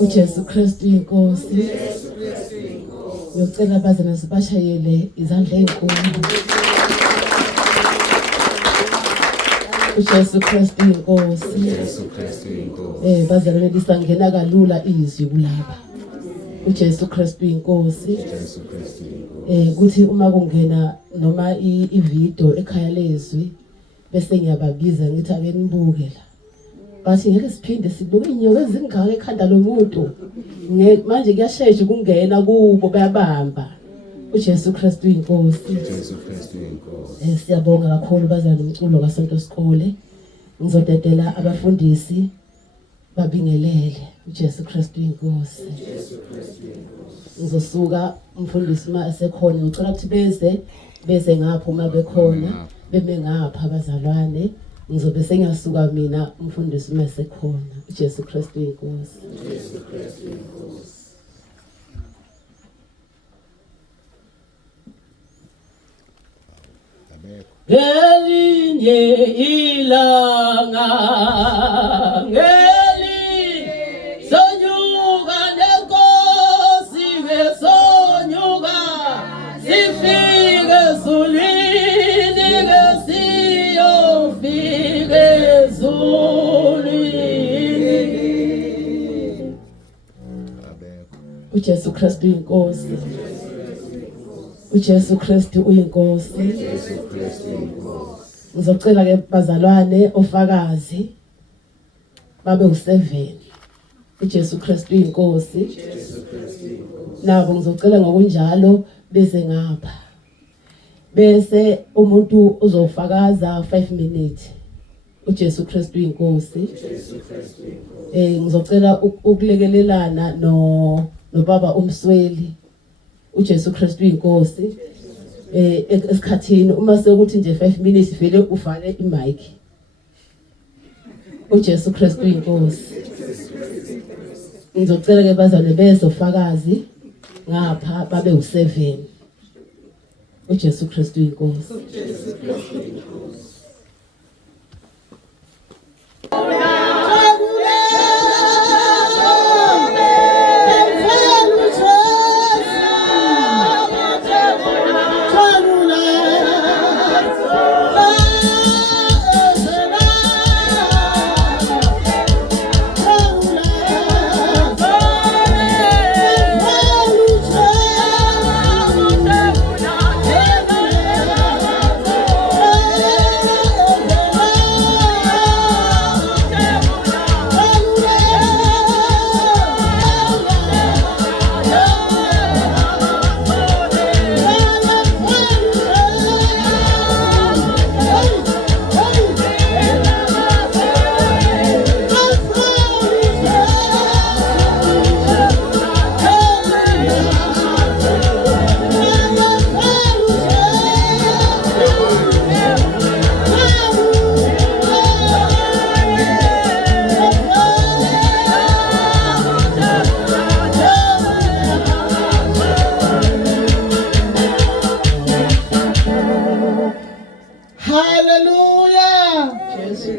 uJesu Kristu inkosi. Ngicela abazana sibashayele izandla ezinkulu. uJesu Kristu inkosi. Bazalwane lisangena kalula izwi kulapha. uJesu Kristu inkosi. Kuthi uma kungena noma ivideo ekhaya lezwi bese ngiyababiza ngithi ake nibuke la. Bathi ngeke siphinde sibuke inyoka ezingaka ekhanda lomuntu. Manje kuyashesha ukungena kubo bayabamba. uJesu Kristu inkosi. Siyabonga kakhulu bazana nomculo kaSonto Sikole. Ngizodedela abafundisi babingelele. uJesu Kristu inkosi. Ngizosuka umfundisi uma esekhona ngicela ukuthi beze ngapha uma bekhona beme ngapha abazalwane. Ngizobe sengiyasuka mina umfundisi uma esekhona. uJesu Kristu inkosi. Ngelinye ilanga sonyuka nenkosi ngesonyuka sifike ezulwini ngesiyofike ezulwini. uJesu Kristu inkosi. uJesu Kristu uyinkosi. Ngizocela ke bazalwane ofakazi babe u7. uJesu Kristu inkosi. Nabo ngizocela ngokunjalo beze ngapha. Bese umuntu uzofakaza 5 minutes. uJesu Kristu inkosi. Ngizocela ukulekelelana nobaba umsweli. uJesu Kristu inkosi. Esikhathini uma sekuthi nje 5 minutes vele uvale imic. uJesu Kristu inkosi. Ngizocela ke bazalwane bezofakazi ngapha babe u7. uJesu Kristu inkosi.